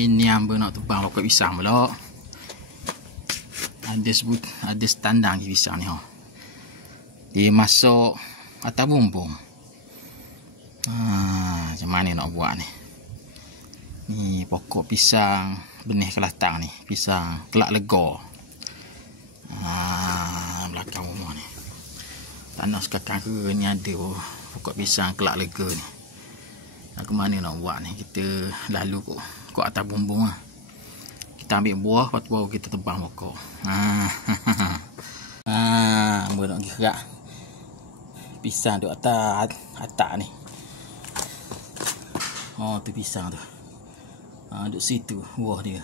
Ini hamba nak tebang lokot pisang pula. Ada standang pisang ni ha. Dia masuk atas bumbung. Macam mana nak buat ni? Ni pokok pisang benih kelatang ni, pisang kelak lega. Belakang rumah ni. Tanah sekakang ke ni ada pokok pisang kelak lega ni. Ke mana nak buat ni? Kita lalu kok atas bumbung lah. Kita ambil buah, lepas tu baru kita tebang pokok. Hamba nak gerak pisang duk atas atak ni. Oh, tu pisang tu. Duk situ buah dia.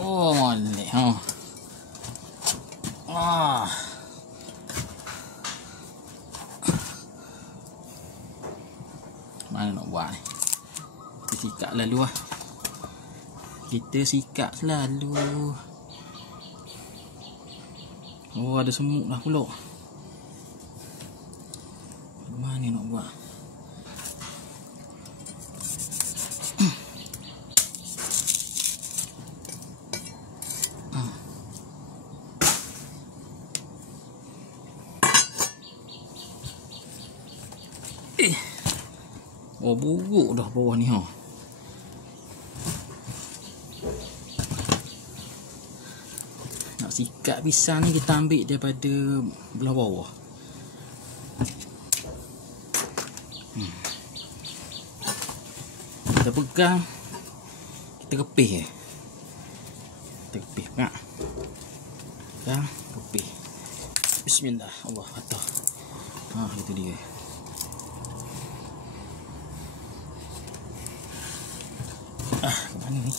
Oh, molek. Mana nak buat ni? Kita sikat lalu lah. Kita sikat selalu. Oh, ada semut dah pula. Mana nak buat? Oh, buruk dah bawah ni ha. Nak sikat pisang ni kita ambil daripada belah bawah. Kita pegang, kita kepih je. Kita kepih tak? Pegang, kepih. Bismillah, Allah patah. Itu dia. Ke mana ni?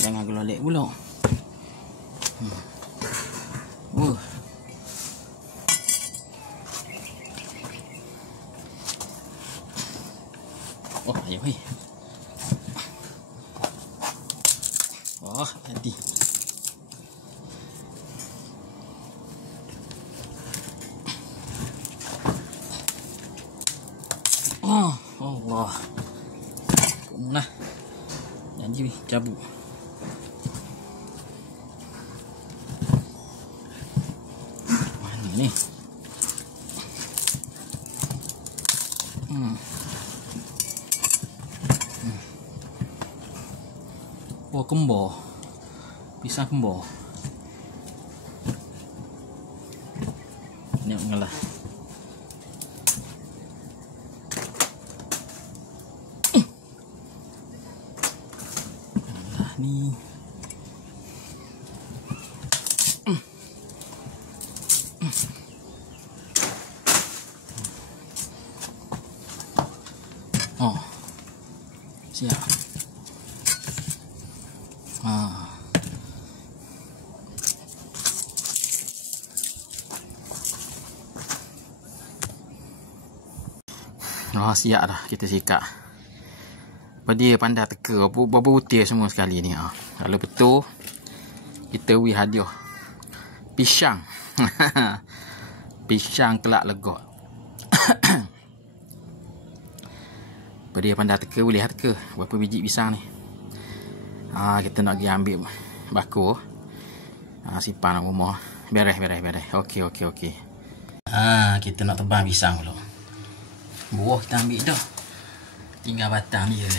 Jangan gelolek pula. Ayo hei. Tadi. Allah. Kumlah. Janji cabut. Mana ni? Oh, kembar. Pisang kembar. Ni mengalah. Ni. Siap. Siap dah kita sikat. Dia pandai teka berapa butir semua sekali ni. Kalau betul kita beri hadiah pisang. Pisang kelak lega. Dia pandai teka, boleh teka berapa biji pisang ni. Kita nak pergi ambil baku. Simpan rumah. Beres. Okey. Kita nak tebang pisang dulu. Buah kita ambil dah. Tinggal batang dia.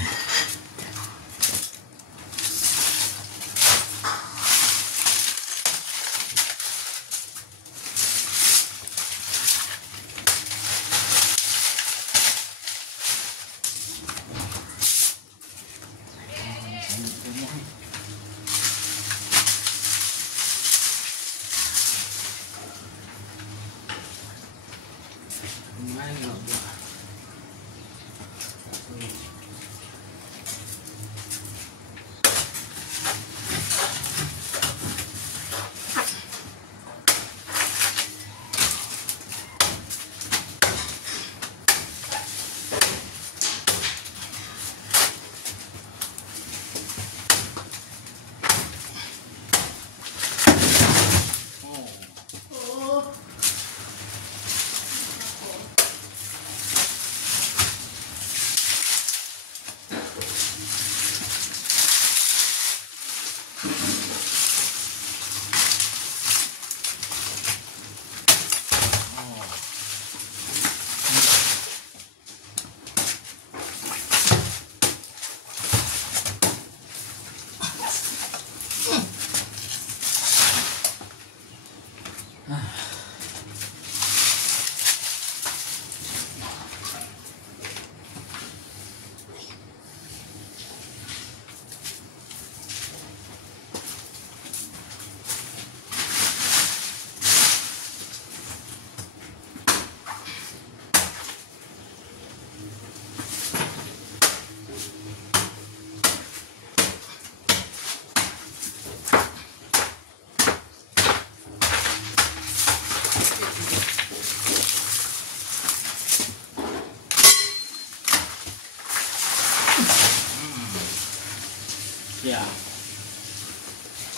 Ya.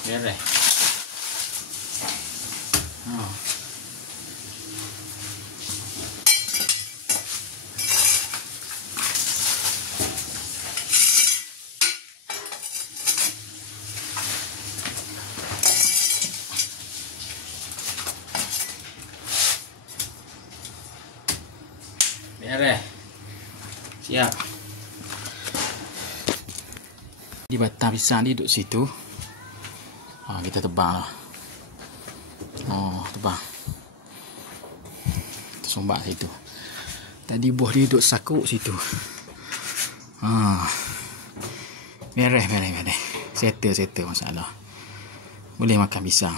Beres. Beres. Siap. Di batang pisang ni duduk situ. Kita tebang lah. Tebang. Kita sombak situ. Tadi buah dia duduk sakuk situ. Beres. Settle masalah. Boleh makan pisang.